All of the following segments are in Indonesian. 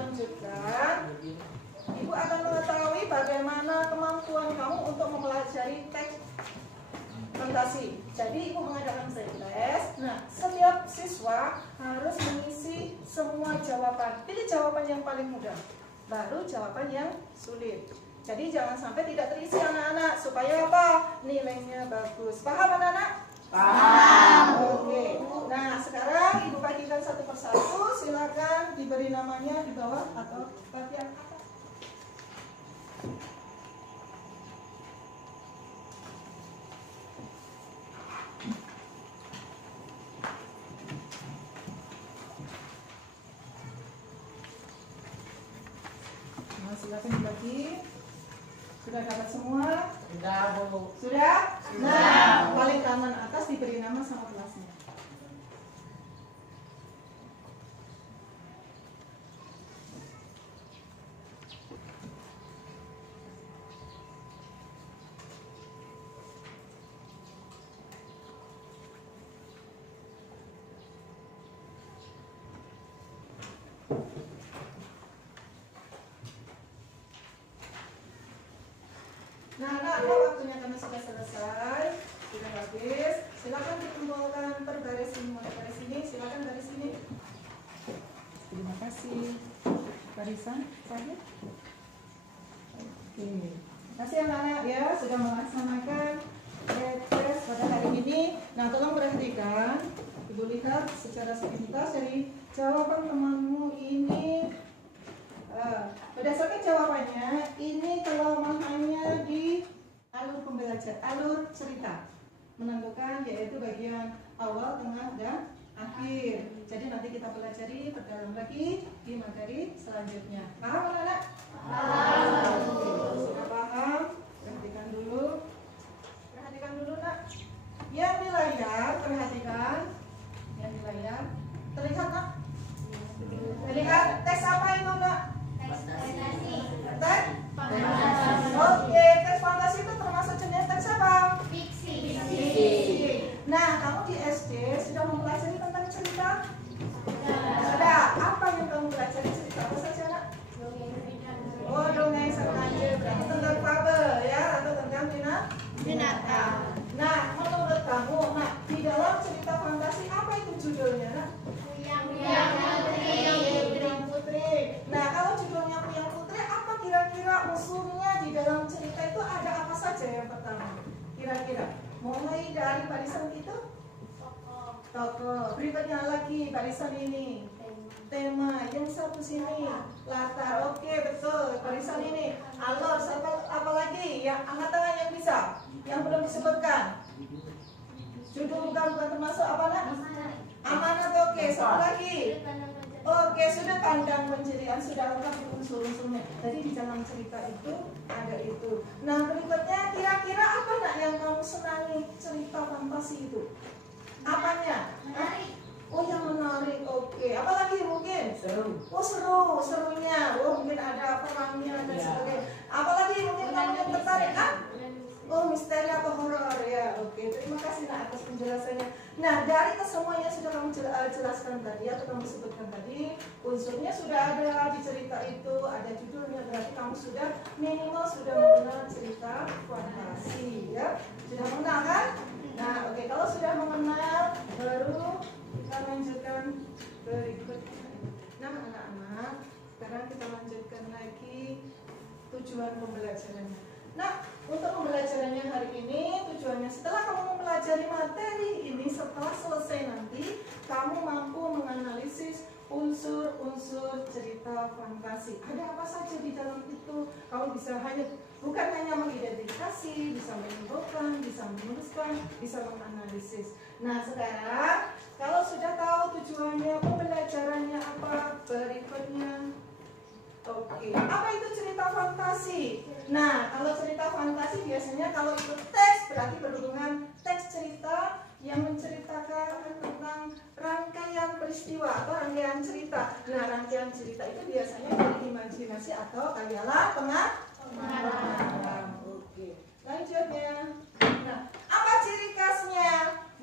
lanjutkan, Ibu akan mengetahui bagaimana kemampuan kamu untuk mempelajari teks fantasi. Jadi Ibu mengadakan pretest. Nah, setiap siswa harus mengisi semua jawaban. Pilih jawaban yang paling mudah, baru jawaban yang sulit. Jadi jangan sampai tidak terisi anak-anak, supaya apa? Nilainya bagus. Paham anak-anak? Paham. Oke. Nah, sekarang Ibu bagikan satu persatu. Silakan diberi namanya di bawah atau bagian atas. Nah, silakan dibagi. Sudah dapat semua? Sudah, Bu. Sudah? Nah, paling kanan atas diberi nama sama kelasnya. Nah, waktunya kami sudah selesai, sudah habis. Silakan dikumpulkan per baris ini, mulai dari sini. Silakan dari sini. Terima kasih. Barisan saja. Oke. Terima kasih anak-anak ya sudah melaksanakan pretest pada hari ini. Nah, tolong perhatikan. Ibu lihat secara sepintas dari jawaban temanmu ini. Berdasarkan jawabannya, ini kelemahannya di alur pembelajaran, alur cerita menentukan yaitu bagian awal, tengah, dan akhir. Jadi nanti kita pelajari perdalam lagi di materi selanjutnya. Paham anak-anak? Paham. Sudah paham? Perhatikan dulu. Perhatikan dulu nak. Yang di layar, perhatikan. Yang di layar, terlihat nak? Terlihat teks apa itu nak? Teks fantasi. Oke, teks fantasi itu termasuk jenis teks apa? Fiksi. Nah, kamu di SD sudah mempelajari tentang cerita? Sudah. Apa yang kamu pelajari cerita apa saja nak? Oh, dongeng sengaja. Berarti tentang fabel ya, atau tentang binatang. Nah, menurut kamu, nak di dalam cerita fantasi apa itu judulnya nak? Puyang Putri. Nah, kalau judulnya Puyang Putri, apa kira-kira musuhnya di dalam cerita itu ada apa saja yang pertama? Kira-kira mulai dari barisan itu? Tokoh. Berikutnya lagi barisan ini. Tema. Yang satu sini latar. Oke, betul. Barisan ini alur. Apa lagi? Yang angkat tangan yang bisa. Yang belum disebutkan. Judul bukan termasuk apa nak? Amanat. Oke, satu lagi. Oke, sudah pandang penceriaan, sudah lengkap unsur-unsurnya. Jadi di dalam cerita itu ada itu. Nah, berikutnya kira-kira apa nak yang kamu senangi cerita fantasi itu? Apanya? Menarik. Oh, yang menarik. Oke. Apalagi mungkin? Seru. Oh, seru. Serunya. Oh, mungkin ada perangnya dan sebagainya. Apalagi mungkin kamu yang tertarik kan? Oh, misteri atau horor ya. Oke, terima kasih nak atas penjelasannya. Nah, dari kesemuanya sudah kamu jelaskan tadi atau kamu sebutkan tadi, unsurnya sudah ada di cerita itu, ada judulnya, berarti kamu sudah minimal sudah mengenal cerita fantasi ya. Sudah mengenal kan? Nah, oke, kalau sudah mengenal baru kita lanjutkan berikutnya. Nah, anak-anak, sekarang kita lanjutkan lagi tujuan pembelajarannya. Nah, untuk pembelajarannya hari ini tujuannya setelah kamu mempelajari materi ini, setelah selesai nanti kamu mampu menganalisis unsur-unsur cerita fantasi. Ada apa saja di dalam itu? Kamu bisa bukan hanya mengidentifikasi, bisa menyimpulkan, bisa menuliskan, bisa menganalisis. Nah, sekarang kalau sudah tahu tujuannya, pembelajarannya apa, berikutnya. Oke, apa itu cerita fantasi? Nah, kalau cerita fantasi biasanya kalau itu teks berarti berhubungan teks cerita yang menceritakan tentang rangkaian peristiwa atau rangkaian cerita. Nah, rangkaian cerita itu biasanya dari imajinasi atau khayalan pengarang. Oke, lanjutnya. Nah, apa ciri khasnya?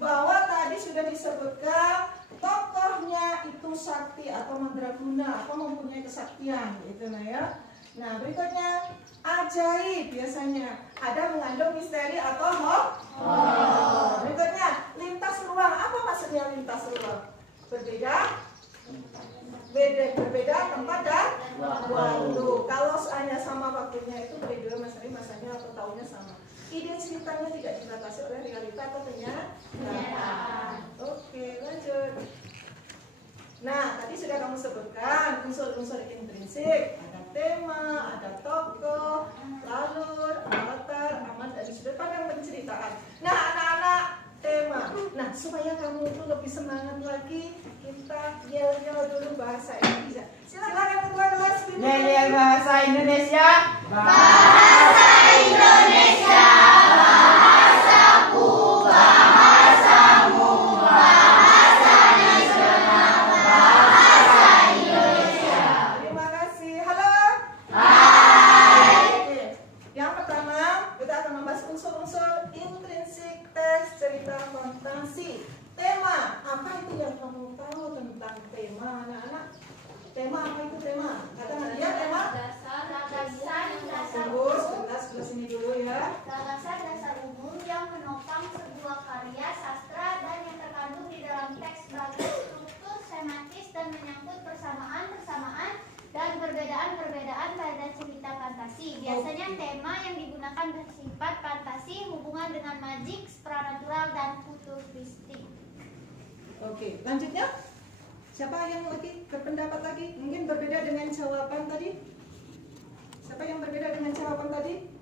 Bahwa tadi sudah disebutkan tokohnya itu sakti atau mandraguna atau mempunyai kesaktian gitu nah ya. Nah berikutnya ajaib, biasanya ada mengandung misteri atau horor. Berikutnya lintas ruang, apa maksudnya lintas ruang? Berbeda tempat dan waktu. Kalau hanya sama waktunya itu beda masanya atau tahunnya sama. Ide ceritanya tidak dibatasi oleh realita atau kenyataan. Oke, lanjut. Nah, tadi sudah kamu sebutkan unsur-unsur intrinsik, ada tema, ada tokoh, alur, latar, amat dari sudut pandang penceritaan. Nah, anak-anak, tema. Nah, supaya kamu itu lebih semangat lagi, kita yel-yel dulu bahasa Indonesia. Silakan ketua kelas. Yel-yel bahasa Indonesia. Bahasa Indonesia. Bahasaku, bahasamu, bahasa nasional, bahasa Indonesia. Terima kasih. Halo. Hai. Oke. Yang pertama, kita akan membahas unsur-unsur intrinsik teks cerita fantasi. Tema, apa itu yang kamu tahu tentang tema, anak-anak? Tema apa itu tema? Katakan ya tema. Tunggu sebentar sini dulu ya. Gagasan dasar umum yang menopang sebuah karya sastra dan yang terkandung di dalam teks sebagai struktur sematis dan menyangkut persamaan-persamaan dan perbedaan-perbedaan pada cerita fantasi. Biasanya tema yang digunakan bersifat fantasi, hubungan dengan magik, supranatural, dan futuristik. Oke, lanjutnya. Siapa yang lagi berpendapat lagi? Mungkin berbeda dengan jawaban tadi? Siapa yang berbeda dengan jawaban tadi?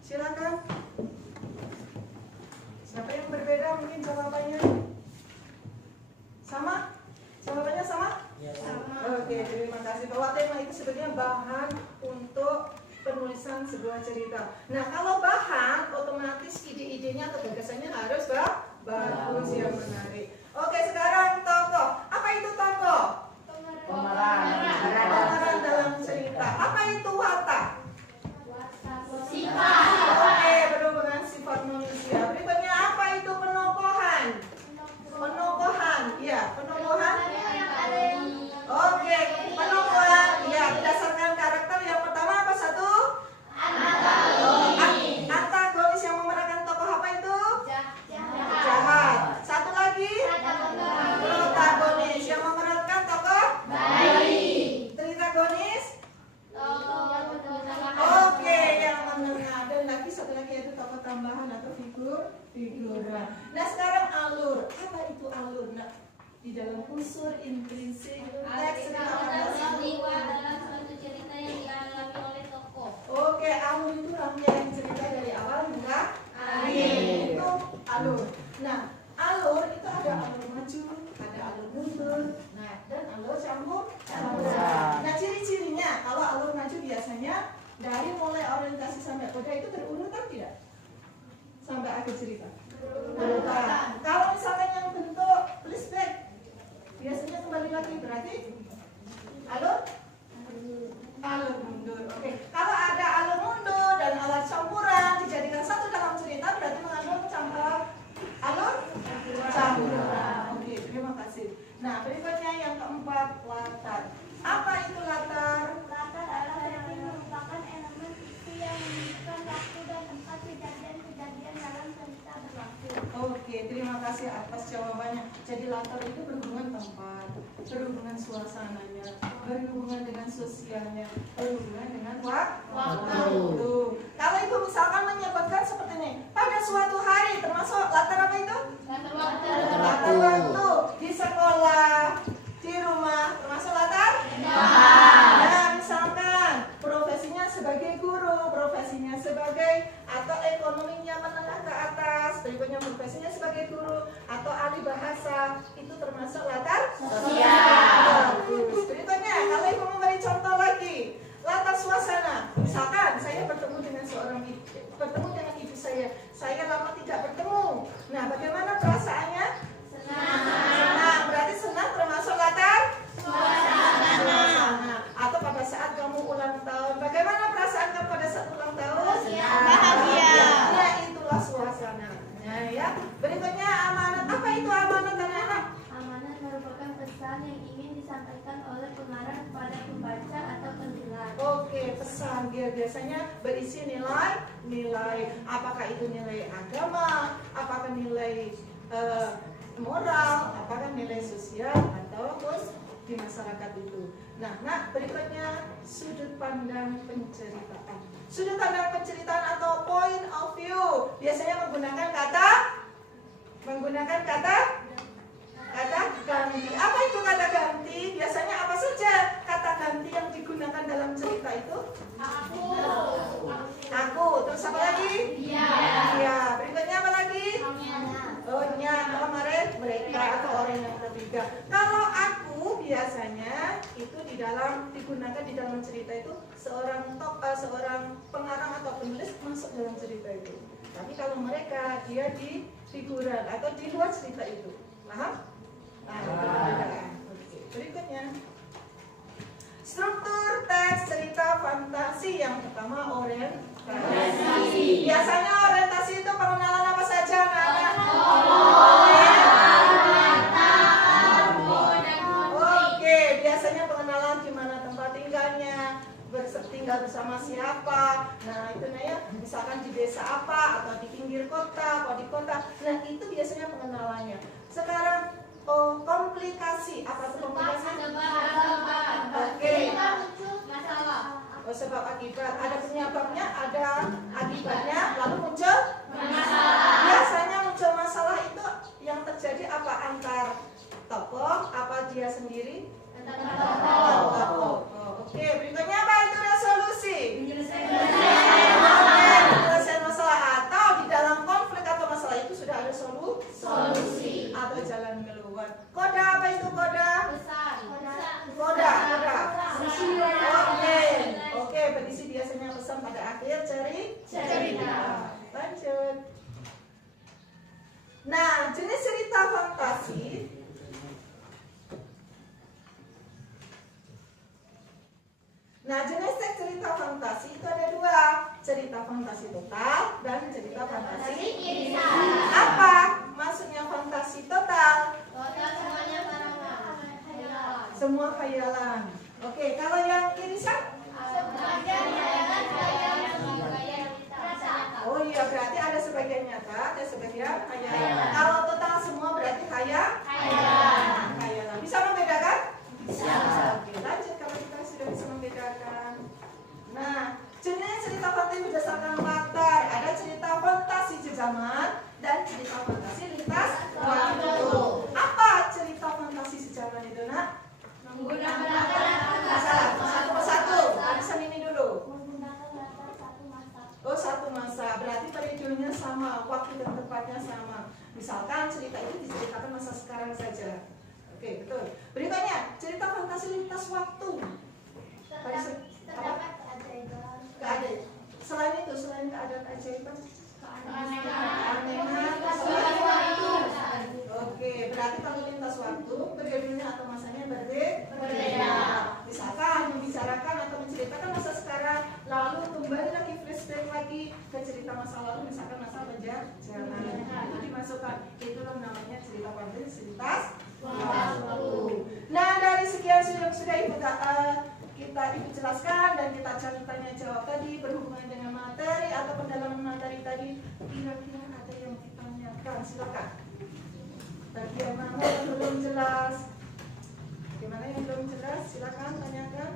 Silakan. Siapa yang berbeda mungkin jawabannya? Sama? Jawabannya sama? Sama. Oke, terima kasih. Bahwa tema itu sebenarnya bahan untuk penulisan sebuah cerita. Nah, kalau bahan, otomatis ide-idenya atau gagasannya harus bagus, yang menarik. Oke, sekarang tokoh. Apa itu tokoh? Pemeran dalam cerita. Apa itu watak? Sifat. Oke, berhubungan sifat manusia. Berikutnya apa itu penokohan? Penokohan, ya, penokohan. Oke, penokohan. Ya, berdasarkan karakter yang pertama apa satu? Antagonis yang memerankan tokoh apa itu? Jahat. Satu lagi? Protagonis yang memerankan tokoh? Baik. Tritagonis? Oke, yang menengah. Dan lagi satu lagi yaitu tokoh tambahan atau figura. Nah, sekarang alur. Apa itu alur? Nah, di dalam unsur intrinsik teks cerita fantasi. adalah suatu cerita yang dialami oleh tokoh. Oke, alur itu rangkaian cerita dari awal hingga akhir. Itu alur. Nah, alur itu ada alur maju, ada alur mundur, nah dan alur campuran. Nah, ciri-cirinya kalau alur maju biasanya dari mulai orientasi sampai coda itu berurutan tidak? Sampai akhir cerita. Berurutan. Kalau misalkan yang bentuk flashback, biasanya kembali lagi berarti alur mundur. Oke. Kalau ada alur mundur dan alur campuran dijadikan satu dalam cerita berarti mengandung alur campuran. Oke, terima kasih. Nah, berikutnya yang keempat, latar. Apa itu latar? Latar adalah berarti merupakan elemen fiksi yang menunjukkan waktu dan tempat kejadian-kejadian dalam cerita berlaku. Oke, terima kasih atas jawabannya. Jadi latar itu berhubungan tempat, berhubungan suasananya, berhubungan dengan sosialnya, berhubungan dengan waktu. Kalau ibu misalkan menyebutkan seperti ini, pada suatu hari termasuk latar apa itu? Latar waktu. Di sekolah, di rumah termasuk latar? Nah, misalkan profesinya sebagai guru, profesinya sebagai atau ekonominya menengah ke atas, berikutnya profesinya sebagai guru atau ahli bahasa, itu termasuk latar sosial. Bagus. Berikutnya, kalau ibu memberi contoh lagi, latar suasana. Misalkan saya bertemu dengan ibu saya lama tidak bertemu. Nah, bagaimana perasaannya? Senang. Berarti senang termasuk latar suasana. Atau pada saat kamu ulang tahun, bagaimana perasaan kamu pada saat ulang tahun? Bahagia. Nah, itulah suasana. Nah, ya. Berikutnya amanat. Apa itu amanat, anak-anak? Amanat merupakan pesan pesan yang ingin disampaikan oleh pengarang kepada pembaca atau pendengar. Oke, pesan dia biasanya berisi nilai, apakah itu nilai agama, apakah nilai moral, apakah nilai sosial atau di masyarakat itu. Nah, berikutnya sudut pandang penceritaan. Sudut pandang penceritaan atau point of view biasanya menggunakan kata ganti. Apa itu kata ganti? Biasanya apa saja kata ganti yang digunakan dalam cerita itu? Aku. Terus apa lagi? Iya. Berikutnya apa lagi? Oh, nya. Kalau kemarin mereka atau orang yang ketiga. Kalau aku biasanya itu digunakan di dalam cerita itu seorang pengarang atau penulis masuk dalam cerita itu. Tapi kalau mereka dia di figuran atau di luar cerita itu. Paham? Nah, perbedaan. Oke. Berikutnya struktur teks cerita fantasi. Yang pertama orientasi. Biasanya orientasi itu pengenalan apa saja, anak-anak? Oke, biasanya pengenalan di mana tempat tinggalnya, tinggal bersama siapa. Nah, itu ya, misalkan di desa apa atau di pinggir kota atau di kota. Nah, itu biasanya pengenalannya. Sekarang komplikasi. Apa itu komplikasi? Oke. Oh, sebab akibat. Ada penyebabnya, ada akibatnya, lalu muncul masalah. Biasanya muncul masalah itu yang terjadi apa? Antar tokoh, apa dia sendiri? Tokoh. Oke, berikutnya apa itu resolusi? Penyelesaian masalah atau di dalam konflik atau masalah itu sudah ada solusi atau jalan keluar. Koda, apa itu koda? Koda. Oke, berisi biasanya pesan pada akhir cerita. Lanjut. Nah, jenis cerita fantasi. Nah, jenis teks cerita fantasi itu ada dua. Cerita fantasi total dan cerita fantasi irisan. Apa maksudnya fantasi total? Semuanya Semua khayalan. Oke, kalau yang irisan? Oh iya, berarti ada sebagian nyata, ada sebagian khayalan. Kalau total semua berarti khayalan. Bisa membedakan? Bisa. Oke, lanjut kalau kita sudah bisa membedakan. Nah, jenis cerita fantasi berdasarkan latar. Ada cerita fantasi sejaman dan cerita fantasi lintas waktu. Apa cerita fantasi sejaman itu, nak? menggunakan Satu persatu. Bisa ini dulu. menggunakan satu masa. Berarti periodenya sama, waktu dan tempatnya sama. Misalkan cerita itu diceritakan masa sekarang saja. Oke, betul. Berikutnya, cerita fantasi lintas waktu. terdapat keajaiban. Selain itu, selain keadaan keajaiban, Keanehan. Oke, berarti kalau lintas waktu, periodenya atau masanya berbeda. Misalkan membicarakan atau menceritakan masa sekarang, lalu kembali lagi flashback lagi ke cerita masa lalu, misalkan masa perjalanan. Itu dimasukkan. Itulah namanya cerita fantasi lintas waktu. Nah, dari sekian sudah Ibu jelaskan dan kita cari tanya jawab tadi berhubungan dengan materi atau pendalaman materi tadi, kira-kira ada yang ditanyakan, silakan. Bagian mana yang belum jelas? Bagaimana yang belum jelas? Silakan tanyakan.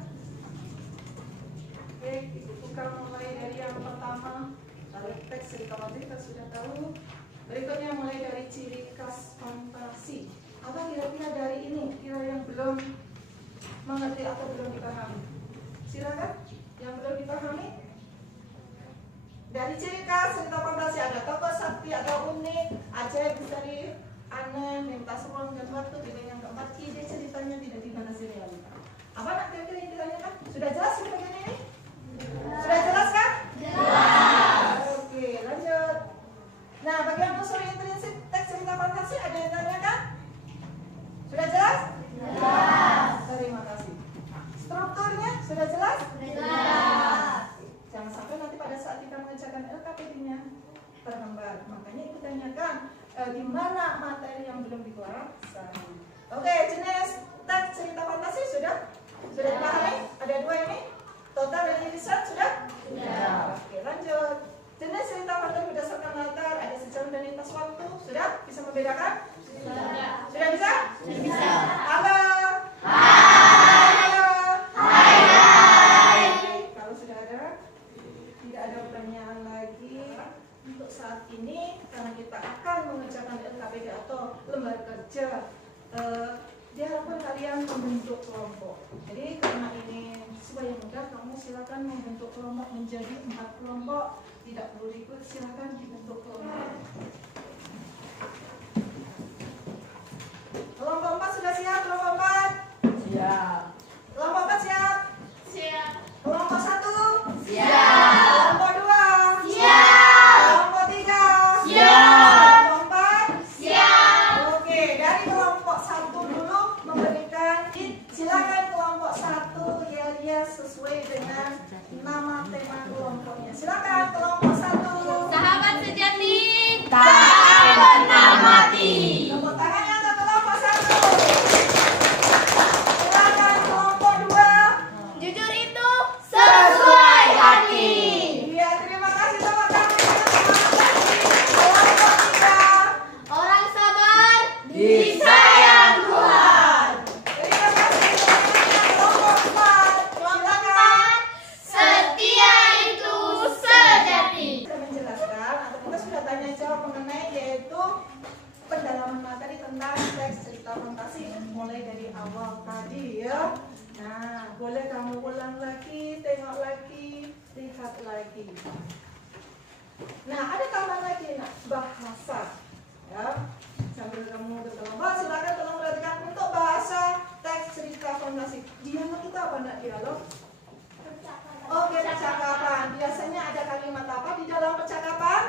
Oke, Ibu buka mulai dari yang pertama. Lalu teks cerita fantasi kita sudah tahu. Berikutnya mulai dari ciri khas fantasi. Apa kira-kira dari ini? Kira yang belum mengerti atau belum dipahami? Silakan. Yang belum dipahami? Dari ciri khas cerita fantasi ada tokoh sakti atau unik, ajaib, misteri, aneh, lintas ruang dan waktu. Dengan yang keempat, ide ceritanya tidak dibatasi realita. Apa nak kira-kira yang ditanyakan? Sudah jelas bagian ini? Sudah jelas kan? Jelas. Oke, lanjut. Nah, bagian unsur intrinsik teks cerita fantasi ada yang ditanyakan? Sudah jelas? Jelas. Terima kasih. Strukturnya sudah jelas? Jelas. Jangan sampai nanti pada saat kita mengerjakan LKPD-nya terhambat. Makanya itu tanyakan di mana materi yang belum dikuasai. Oke, jenis Total dan irisan sudah? Sudah. Oke, lanjut. Jenis cerita fantasi berdasarkan latar, ada sejarah dan lintas waktu. Sudah? Bisa membedakan? Sudah. Sudah bisa? Bisa. Halo. Hai. Halo. Hai. Kalau sudah ada, tidak ada pertanyaan lagi untuk saat ini, karena kita akan mengerjakan LKPD atau lembar kerja. Diharapkan kalian membentuk kelompok. Jadi karena ini supaya mudah, kamu silakan membentuk kelompok menjadi 4 kelompok. Tidak perlu ikut, silakan dibentuk kelompok. Kelompok 4 sudah siap? Kelompok 4? Siap. Kelompok 4 siap? Siap. Kelompok 1? Siap. Kelompok 2? Siap. Kelompok 3? Siap. Kelompok 4? Siap. Oke, dari kelompok 1 dulu memberikan. Silakan kelompok 1 ya sesuai dengan nama tema kelompoknya. Silakan kelompok 1. Sahabat sejati. Tak pernah mati. Tepuk tangannya untuk kelompok 1. Silakan kelompok 2. Jujur itu sesuai hati. Iya, terima kasih tepuk tangan. Kelompok 3. Orang sabar Disayang Tuhan. Terima kasih. Kelompok 4. Silakan. Setia itu sejati. Sudah menjelaskan atau kita sudah tanya jawab mengenai yaitu pendalaman materi tentang teks cerita fantasi mulai dari awal tadi ya. Nah, boleh kamu ulang lagi, tengok lagi, lihat lagi. Nah, ada tambahan lagi, nah, bahasa ya. Sambil kamu berkelompok, silakan tolong perhatikan untuk bahasa teks cerita fantasi. Dialog itu apa nak dialog? Oke, percakapan. Biasanya ada kalimat apa di dalam percakapan?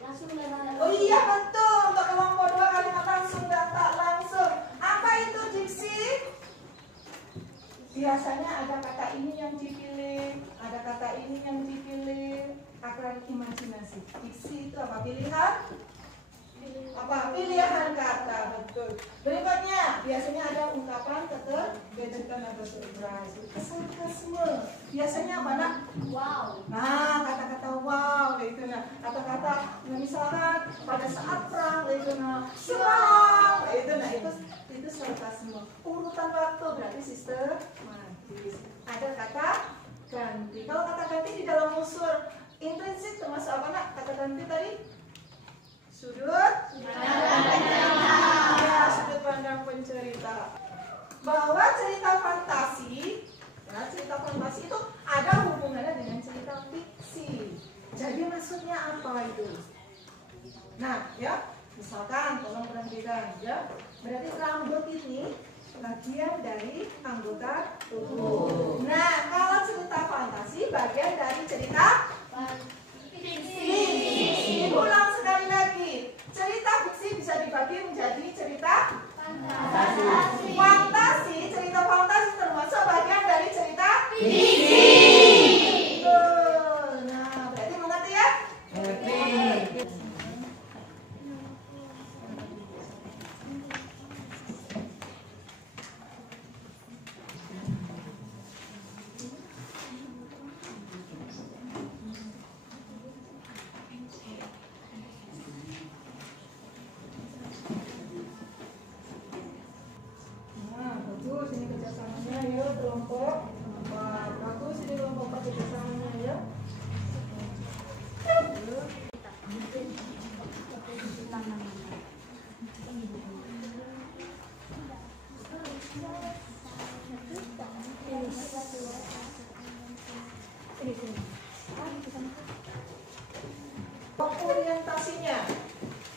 Langsung lewat. Oh iya betul. Untuk kelompok 2 kalimat langsung dan tak langsung. Apa itu diksi? Biasanya ada kata ini yang dipilih, ada kata ini yang dipilih agar imajinasi. Diksi itu apa? Pilihan? Apa? Pilihan kata, betul. Berikutnya, biasanya ada ungkapan keterkejut atau surprise. Sarkasme. Biasanya apa nak? Wow. Nah, kata-kata wow, itu nah. Kata-kata misalkan pada saat perang, itu nah. Serang, itu nah. Itu sarkasme. Urutan waktu berarti sistematis. Ada kata ganti. Kalau kata ganti di dalam unsur intrinsik termasuk apa nak? Kata ganti tadi? Sudut ya, sudut pandang pencerita. Bahwa cerita fantasi, ya, cerita fantasi itu ada hubungannya dengan cerita fiksi. Jadi maksudnya apa itu? Nah, ya, misalkan tolong perhatikan ya. Berarti rambut ini bagian dari anggota tubuh. Nah, kalau cerita fantasi bagian dari cerita fiksi. Ulang sekali lagi. Cerita fiksi bisa dibagi menjadi cerita Fantasi. fantasi. Cerita fantasi termasuk bagian dari cerita Fiksi. Betul. Nah, berarti mengerti ya? Ngerti. Nah, bagus ini kerjasamanya ya kelompok 4. Bagus ini kelompok 4 kerjasamanya ya. Orientasinya,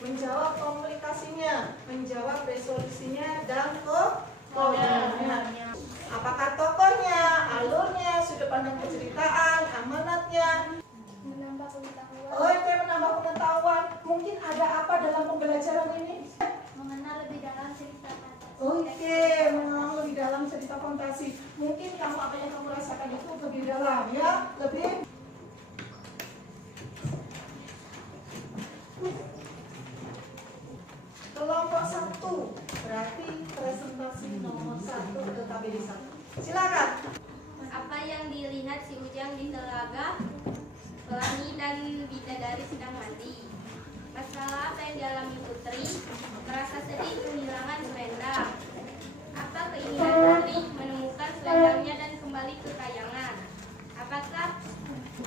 menjawab komunikasinya, menjawab resolusinya dan kodenya. Apakah tokohnya, alurnya, sudut pandang penceritaan, amanatnya. Menambah pengetahuan. Oh, itu menambah pengetahuan. Mungkin ada apa dalam pembelajaran ini? Mengenal lebih dalam cerita fantasi. Oke, mengenal lebih dalam cerita fantasi. Mungkin kamu apa yang kamu rasakan itu lebih dalam ya, lebih. Kelompok 1 berarti presentasi nomor 1 atau tabel 1. Silakan. Apa yang dilihat si Ujang di telaga Pelangi dan bidadari sedang mandi? Masalah apa yang dialami Putri? Merasa sedih kehilangan selendang. Apa keinginan Putri? Menemukan selendangnya dan kembali ke kayangan. Apakah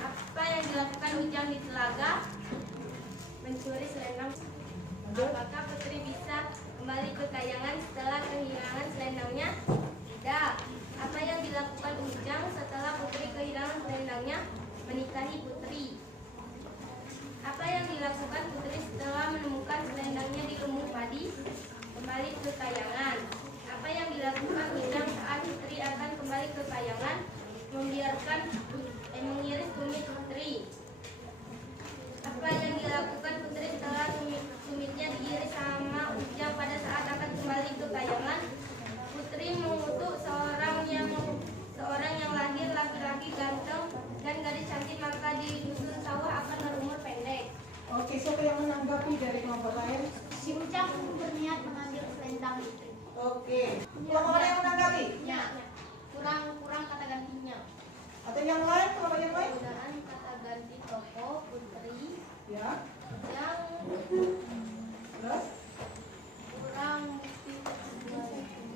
apa yang dilakukan Ujang di telaga? Mencuri selendang. Apakah Putri bisa kembali ke kayangan setelah kehilangan selendangnya? Tidak. Apa yang dilakukan Ujang setelah Putri kehilangan selendangnya? Menikahi Putri. Apa yang dilakukan Putri setelah menemukan selendangnya di lumbung padi? Kembali ke kayangan. Apa yang dilakukan Ujang saat Putri akan kembali ke kayangan? Mengiris tumit Putri. Apa yang dilakukan Putri setelah tumitnya diiris sama Ujang pada saat akan kembali ke kayangan? Putri mengutuk seorang yang lahir laki-laki ganteng dan gadis cantik, maka di dusun sawah akan berumur pendek. Oke, siapa yang menanggapi dari kelompok lain? Si Ujang berniat mengambil selendang itu. Oke, kelompok lain yang menanggapi? Ya. Kurang kata gantinya. Atau yang lain, kelompok yang lain? Penggunaan kata ganti tokoh Putri Ya, yang terus? kurang bukti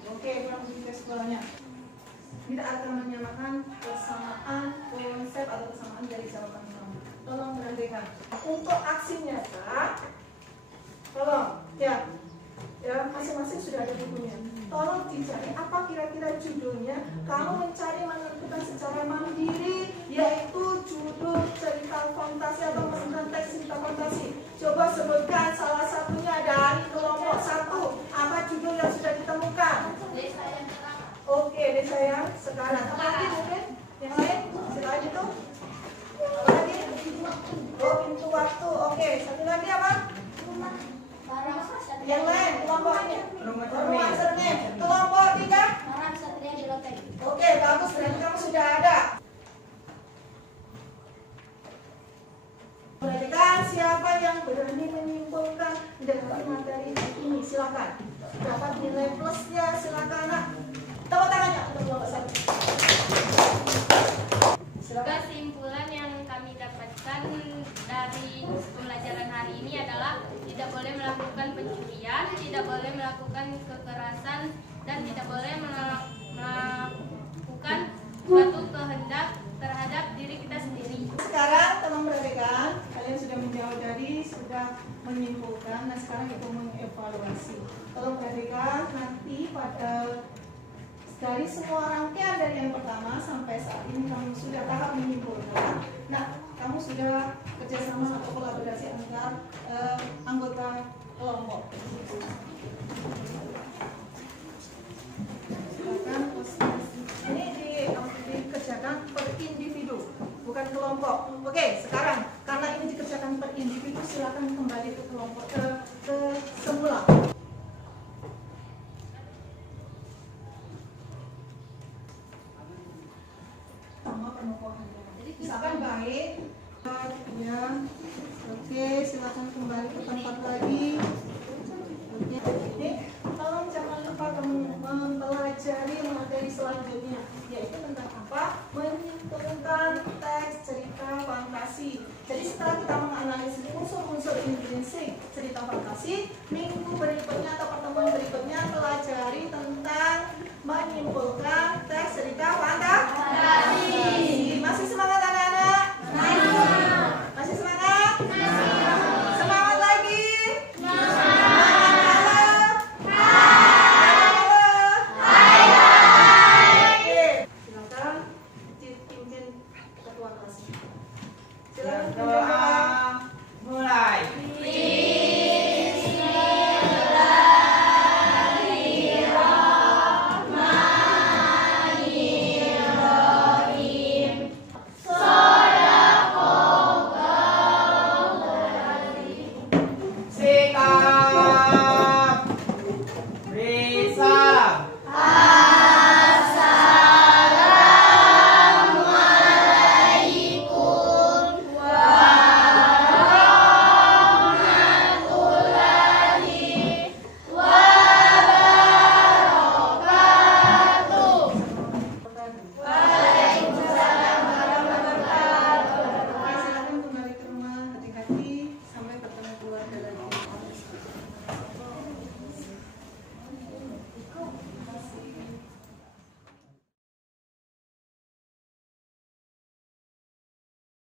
Oke, kurang bukti sekolahnya. Tidak akan menyamakan persamaan konsep atau persamaan dari jawaban kamu. Tolong perhatikan. Untuk aksi nyata, tolong ya masing-masing sudah ada bukunya. Tolong dicari apa kira-kira judulnya. Kamu mencari menentukan secara mandiri, yaitu judul cerita fantasi atau menentukan teks cerita fantasi. Coba sebutkan salah satunya dari kelompok 1. Apa judul yang sudah ditemukan? Desa yang terang. Oke, desa yang sekarang. Apa lagi mungkin? Yang lain? Selain itu? Apa lagi? Oh, pintu waktu. Oke, satu lagi apa? Yang lain, kelompok ini. Rumah cermin. Kelompok 3. Orang Satria Jeloteng. Oke, bagus. Berarti kamu sudah ada. Perhatikan siapa yang berani menyimpulkan dari materi ini. Silakan. Dapat nilai plusnya. Silakan, nak. Tepuk tangannya untuk kelompok 1. Silakan. Kesimpulan yang kami dapatkan dari pembelajaran hari ini adalah tidak boleh melakukan pencurian, tidak boleh melakukan kekerasan, dan tidak boleh melakukan suatu kehendak terhadap diri kita sendiri. Sekarang tolong perhatikan, kalian sudah menjawab tadi, sudah menyimpulkan. Nah sekarang itu mengevaluasi. Tolong perhatikan nanti pada dari semua rangkaian dari yang pertama sampai saat ini kamu sudah tahap menyimpulkan. Nah, kamu sudah kerjasama atau kolaborasi antar anggota kelompok. Silakan ini dikerjakan per individu, bukan kelompok. Oke, sekarang karena ini dikerjakan per individu, silakan kembali ke kelompok ke semula. Misalkan baik ya, oke, silakan kembali ke tempat lagi. Oke, ini tolong jangan lupa mempelajari materi selanjutnya, yaitu tentang apa? Menyimpulkan teks cerita fantasi. Jadi setelah kita menganalisis unsur-unsur intrinsik cerita fantasi, minggu berikutnya atau pertemuan berikutnya pelajari tentang menyimpulkan teks cerita fantasi. Masih semangat anak-anak? Masih semangat? Semangat lagi? Semangat. Oke, silakan dipimpin ketua kelas. Silakan.